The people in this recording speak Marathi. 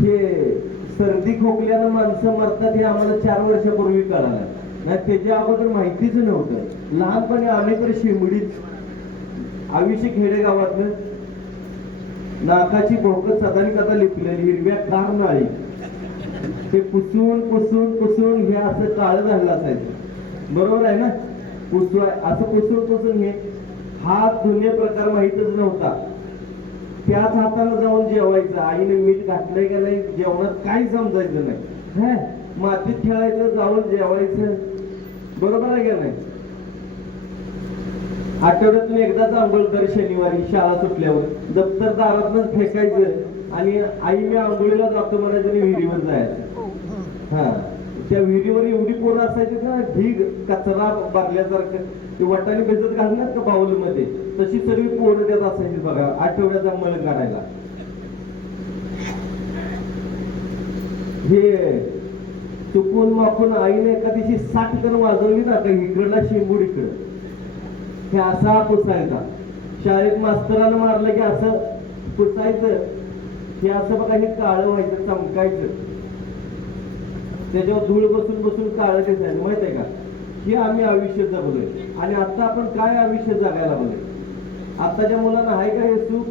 हे सर्दी खोकल्यानं माणसं मरतात हे आम्हाला 4 वर्षापूर्वी कळालं. नाही त्याच्या अगोदर माहितीच नव्हतं. लहानपणी आम्ही तर शिमडीत आयुष्य खेडेगावातलं नाकाची भोकं सदानी कथा लिपलेली हिरव्या कार नाळी ते पुसून पुसून पुसून हे असं काळं झालं असायचं. बरोबर आहे ना? असं पुसून पुसून हे हात धुणे प्रकार माहितच नव्हता. त्याच हाताने जाऊन जेवायचं. आईने मीठ घातलंय का नाही जेवणात काही समजायचं नाही. मातीत खेळायचं जाऊन जेवायचं. बरोबर आहे का नाही? आठवड्यातून एकदाच आंघोळ दर शनिवारी शाळा सुटल्यावर दप्तर दारातच फेकायचं आणि आई मी आंघोळीला जातो म्हणायचं आणि विहिरीवर जायचं. त्या विहिरीवर एवढी पोरं असायची ना ढीग कचरा बारल्यासारखं ते वाटाणे भिजत घालणार का बाउल मध्ये तशी सगळी पोरं त्यात असायची बघा आठवड्याचा मळ काढायला. हे चुकून माकून आईने एखादीशी 60 टन वाजवली ना का इकडला शेंबूड इकडं हे असा पुसायचा. शाळेत मास्तरानं मारलं की असं पुसायचं. हे असं बघा हे काळं व्हायचं चमकायचं. त्याच्यावर धूळ बसून बसून काळं दिसायचं. माहित आहे का? हे आम्ही आयुष्य जगलोय. आणि आता आपण काय आयुष्य जगायला लागलोय? आताच्या मुलांना आहे का हे सुख?